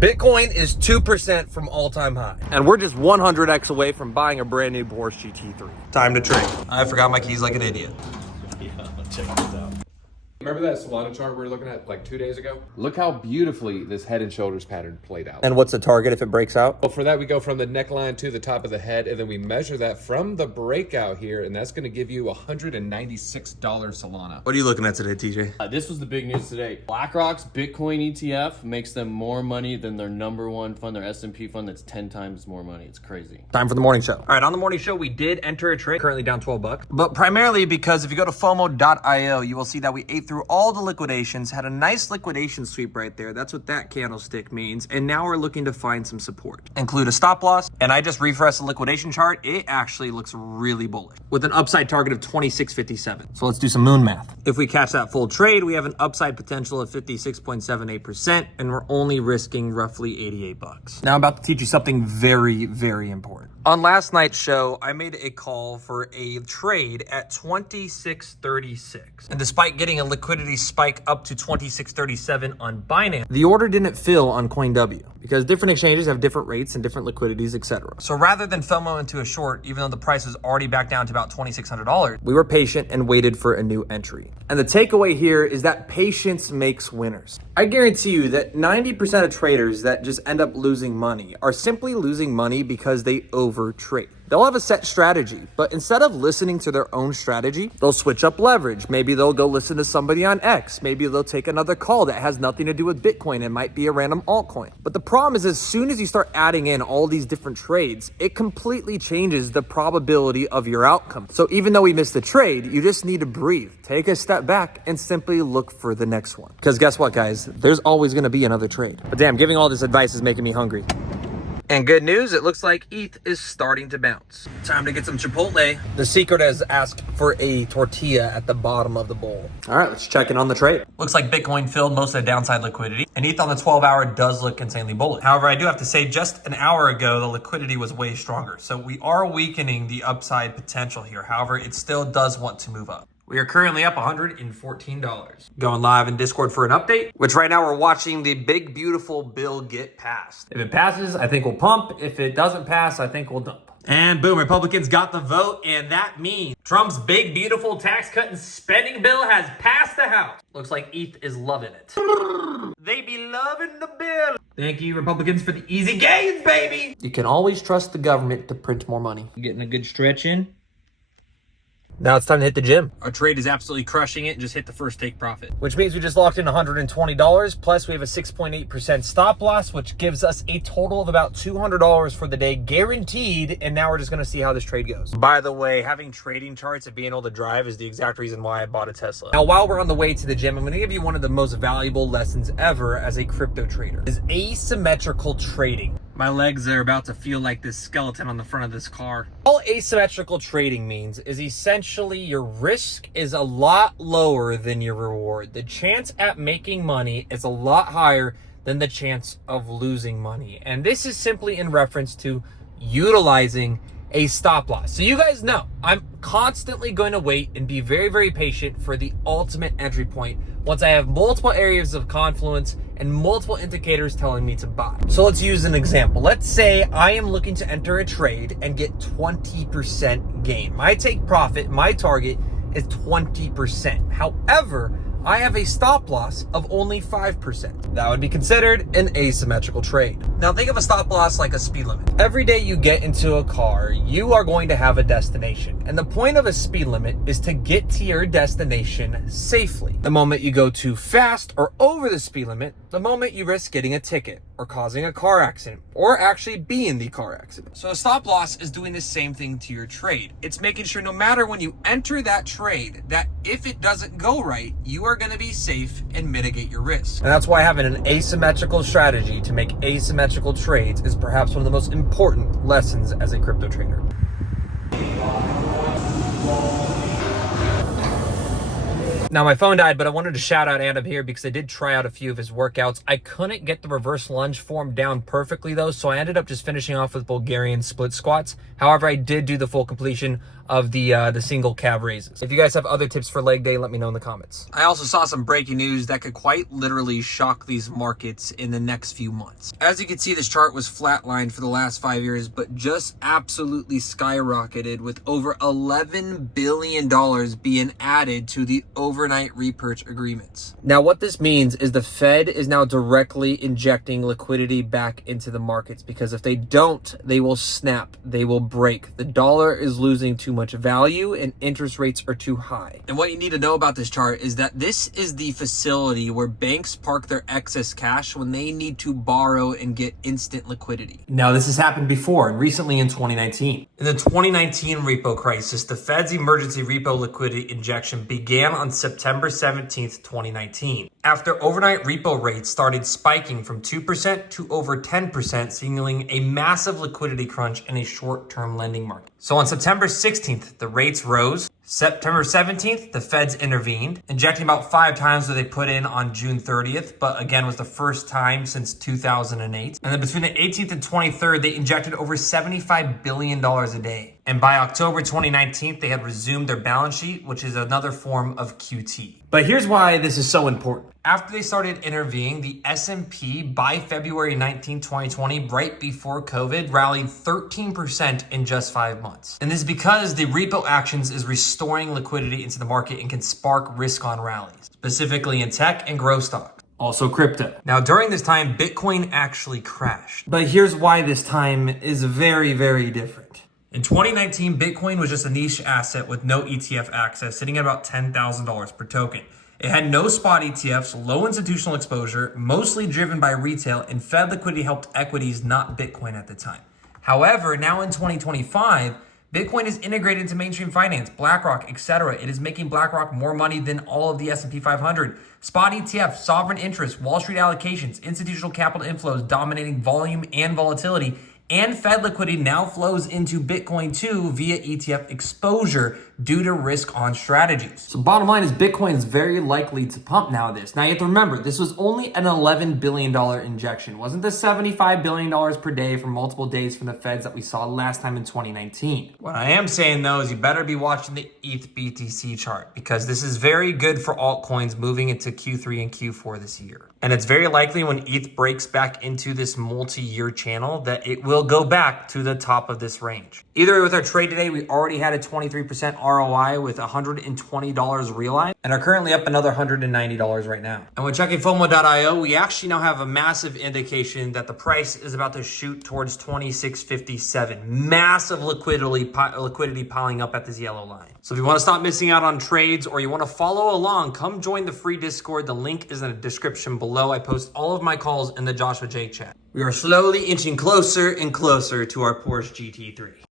Bitcoin is 2% from all-time high. And we're just 100x away from buying a brand new Porsche GT3. Time to trade. I forgot my keys like an idiot. Yeah, check this out. Remember that Solana chart we were looking at like 2 days ago? Look how beautifully this head and shoulders pattern played out. And what's the target if it breaks out? Well, for that, we go from the neckline to the top of the head, and then we measure that from the breakout here, and that's going to give you $196 Solana. What are you looking at today, TJ? This was the big news today. BlackRock's Bitcoin ETF makes them more money than their #1 fund, their S&P fund that's 10 times more money. It's crazy. Time for the morning show. All right, on the morning show, we did enter a trade, currently down 12 bucks. But primarily because if you go to FOMO.io, you will see that we ate through all the liquidations, had a nice liquidation sweep right there. That's what that candlestick means. And now we're looking to find some support. Include a stop loss. And I just refreshed the liquidation chart. It actually looks really bullish with an upside target of 26.57. So let's do some moon math. If we catch that full trade, we have an upside potential of 56.78%, and we're only risking roughly 88 bucks. Now I'm about to teach you something very, very important. On last night's show, I made a call for a trade at 26.36. And despite getting a liquidity spike up to 26.37 on Binance, the order didn't fill on CoinW because different exchanges have different rates and different liquidities, etc. So rather than FOMO into a short, even though the price was already back down to about $2,600, we were patient and waited for a new entry. And the takeaway here is that patience makes winners. I guarantee you that 90% of traders that just end up losing money are simply losing money because they overtrade. They'll have a set strategy, but instead of listening to their own strategy, they'll switch up leverage. Maybe they'll go listen to somebody on X. Maybe they'll take another call that has nothing to do with Bitcoin and might be a random altcoin. But the problem is, as soon as you start adding in all these different trades, it completely changes the probability of your outcome. So even though we missed the trade, you just need to breathe, take a step back, and simply look for the next one. Because guess what, guys? There's always going to be another trade. But damn, giving all this advice is making me hungry. And good news, it looks like ETH is starting to bounce. Time to get some Chipotle. The secret is ask for a tortilla at the bottom of the bowl. All right, let's check in on the trade. Looks like Bitcoin filled most of the downside liquidity, and ETH on the 12-hour does look insanely bullish. However, I do have to say, just an hour ago, the liquidity was way stronger. So we are weakening the upside potential here. However, it still does want to move up. We are currently up $114. Going live in Discord for an update, which right now we're watching the big, beautiful bill get passed. If it passes, I think we'll pump. If it doesn't pass, I think we'll dump. And boom, Republicans got the vote, and that means Trump's big, beautiful tax cut and spending bill has passed the House. Looks like ETH is loving it. They be loving the bill. Thank you, Republicans, for the easy gains, baby. You can always trust the government to print more money. Getting a good stretch in. Now it's time to hit the gym. Our trade is absolutely crushing it and just hit the first take profit. Which means we just locked in $120, plus we have a 6.8% stop loss, which gives us a total of about $200 for the day guaranteed. And now we're just gonna see how this trade goes. By the way, having trading charts and being able to drive is the exact reason why I bought a Tesla. Now, while we're on the way to the gym, I'm gonna give you one of the most valuable lessons ever as a crypto trader, is asymmetrical trading. My legs are about to feel like this skeleton on the front of this car. All asymmetrical trading means is essentially your risk is a lot lower than your reward. The chance at making money is a lot higher than the chance of losing money. And this is simply in reference to utilizing a stop loss. So you guys know, I'm constantly going to wait and be very, very patient for the ultimate entry point once I have multiple areas of confluence and multiple indicators telling me to buy. So let's use an example. Let's say I am looking to enter a trade and get 20% gain. My take profit, my target is 20%. However, I have a stop loss of only 5%. That would be considered an asymmetrical trade. Now think of a stop loss like a speed limit. Every day you get into a car, you are going to have a destination. And the point of a speed limit is to get to your destination safely. The moment you go too fast or over the speed limit, the moment you risk getting a ticket or causing a car accident or actually be in the car accident. So a stop loss is doing the same thing to your trade. It's making sure no matter when you enter that trade, that if it doesn't go right, you are going to be safe and mitigate your risk. And that's why having an asymmetrical strategy to make asymmetrical trades is perhaps one of the most important lessons as a crypto trader. Now my phone died, but I wanted to shout out Adam here because I did try out a few of his workouts. I couldn't get the reverse lunge form down perfectly though, so I ended up just finishing off with Bulgarian split squats. However, I did do the full completion of the single calf raises. If you guys have other tips for leg day, let me know in the comments. I also saw some breaking news that could quite literally shock these markets in the next few months. As you can see, this chart was flatlined for the last 5 years, but just absolutely skyrocketed with over $11 billion being added to the overnight repurchase agreements. Now, what this means is the Fed is now directly injecting liquidity back into the markets, because if they don't, they will snap, they will break. The dollar is losing too much value and interest rates are too high. And what you need to know about this chart is that this is the facility where banks park their excess cash when they need to borrow and get instant liquidity. Now, this has happened before and recently in 2019. In the 2019 repo crisis, the Fed's emergency repo liquidity injection began on September 17th, 2019. After overnight repo rates started spiking from 2% to over 10%, signaling a massive liquidity crunch in a short-term lending market. So on September 16th, the rates rose. September 17th, the Feds intervened, injecting about 5 times what they put in on June 30th, but again was the first time since 2008. And then between the 18th and 23rd, they injected over $75 billion a day. And by October 2019, they had resumed their balance sheet, which is another form of QT. But here's why this is so important. After they started intervening, the S&P by February 19, 2020, right before COVID, rallied 13% in just 5 months. And this is because the repo actions is restoring liquidity into the market and can spark risk on rallies, specifically in tech and growth stocks. Also crypto. Now, during this time, Bitcoin actually crashed. But here's why this time is very, very different. In 2019, Bitcoin was just a niche asset with no ETF access, sitting at about $10,000 per token. It had no spot ETFs, low institutional exposure, mostly driven by retail, and Fed liquidity helped equities, not Bitcoin at the time. However, now in 2025, Bitcoin is integrated into mainstream finance, BlackRock, etc. It is making BlackRock more money than all of the S&P 500. Spot ETFs, sovereign interest, Wall Street allocations, institutional capital inflows dominating volume and volatility, and Fed liquidity now flows into Bitcoin too via ETF exposure due to risk on strategies. So bottom line is Bitcoin is very likely to pump nowadays. Now you have to remember, this was only an $11 billion injection. It wasn't the $75 billion per day for multiple days from the Feds that we saw last time in 2019. What I am saying though is you better be watching the ETH BTC chart, because this is very good for altcoins moving into Q3 and Q4 this year. And it's very likely when ETH breaks back into this multi-year channel that it will go back to the top of this range. Either way, with our trade today, we already had a 23% ROI with $120 realized and are currently up another $190 right now. And when checking FOMO.io, we actually now have a massive indication that the price is about to shoot towards 26.57. Massive liquidity piling up at this yellow line. So if you want to stop missing out on trades or you want to follow along, come join the free Discord. The link is in the description below. I post all of my calls in the Joshua J chat. We are slowly inching closer and closer to our Porsche GT3.